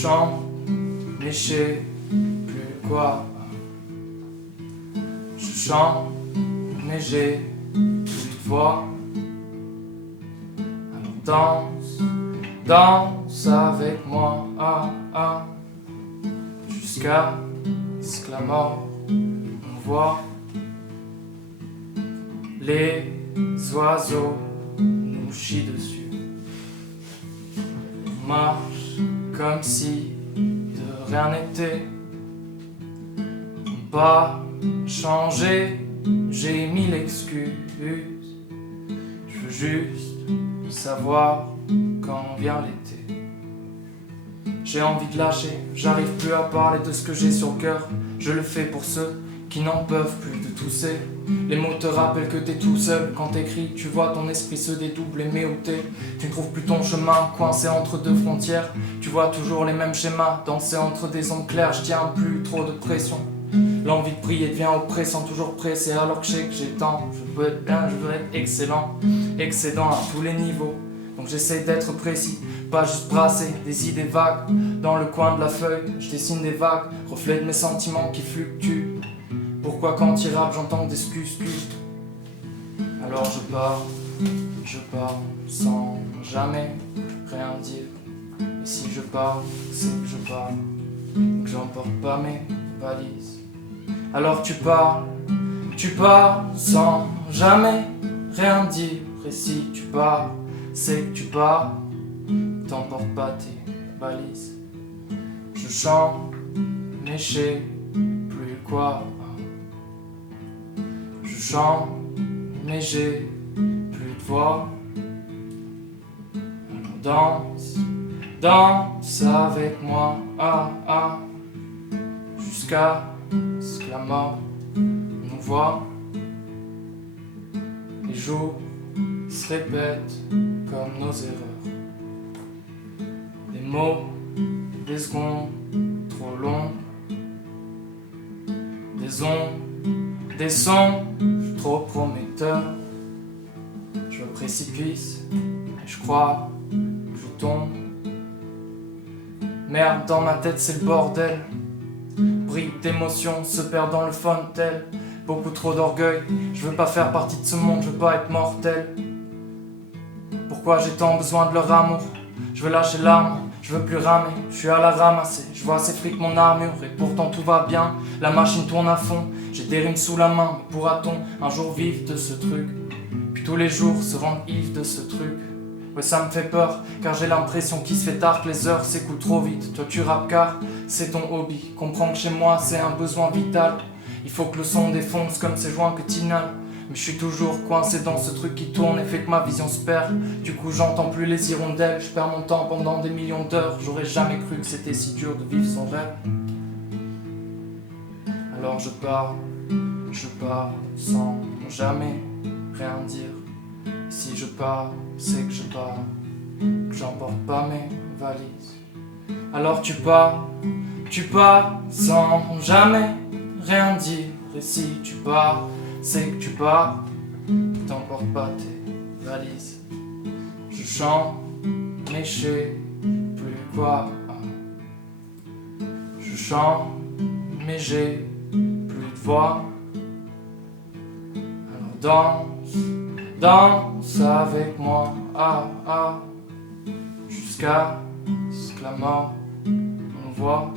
chante, mais je sais plus quoi. Je chante, mais j'ai plus de voix. Alors danse avec moi, jusqu'à ce que la mort nous voit. Les oiseaux nous chient dessus. On marche comme si de rien n'était. On pas changé, j'ai mille excuses. Je veux juste savoir quand vient l'été. J'ai envie de lâcher, j'arrive plus à parler de ce que j'ai sur le cœur. Je le fais pour ceux qui n'en peuvent plus de tousser. Les mots te rappellent que t'es tout seul. Quand t'écris, tu vois ton esprit se dédouble, aimé ou t'es. Tu ne trouves plus ton chemin, coincé entre deux frontières. Tu vois toujours les mêmes schémas, danser entre des ondes claires. Je tiens plus trop de pression. L'envie de prier devient oppressant, toujours pressé alors que je sais que j'ai le temps. Je veux être bien, je veux être excellent, excédent à tous les niveaux. Donc j'essaie d'être précis, pas juste brasser des idées vagues. Dans le coin de la feuille, je dessine des vagues, reflets de mes sentiments qui fluctuent. Pourquoi quand il rappe j'entends des excuses. Alors je pars sans jamais rien dire. Et si je pars, c'est que je pars, que j'emporte pas mes valises. Alors tu pars sans jamais rien dire. Et si tu pars, c'est que tu pars, t'emportes pas tes valises. Je chante, mais je sais plus quoi. Je chante, mais j'ai plus de voix. Alors danse avec moi, jusqu'à ce que la mort nous voit. Les jours se répètent comme nos erreurs. Des mots, des secondes trop longs. Des ondes, des sons trop prometteurs. Je me précipite et je crois que je tombe. Merde, dans ma tête c'est le bordel. Briques d'émotions se perdent dans le fontel. Beaucoup trop d'orgueil, je veux pas faire partie de ce monde, je veux pas être mortel. Pourquoi j'ai tant besoin de leur amour? Je veux lâcher l'arme, je veux plus ramer. Je suis à la ramasser, je vois ces frics mon armure. Et pourtant tout va bien, la machine tourne à fond. J'ai des rimes sous la main, mais pourra-t-on un jour vivre de ce truc? Puis tous les jours se rendre ivre de ce truc. Ouais, ça me fait peur, car j'ai l'impression qu'il se fait tard, que les heures s'écoulent trop vite. Toi tu rappes car c'est ton hobby. Comprends que chez moi c'est un besoin vital. Il faut que le son défonce comme ces joints que t'inhales. Mais je suis toujours coincé dans ce truc qui tourne et fait que ma vision se perd. Du coup j'entends plus les hirondelles, je perds mon temps pendant des millions d'heures. J'aurais jamais cru que c'était si dur de vivre son rêve. Alors je pars sans jamais rien dire. Et si je pars, c'est que je pars, que j'emporte pas mes valises. Alors tu pars sans jamais rien dire. Et si tu pars, c'est que tu pars, que t'emportes pas tes valises. Je chante, mais je sais plus quoi. Je chante, mais j'ai plus de voix. Alors danse avec moi, jusqu'à ce que la mort nous voit.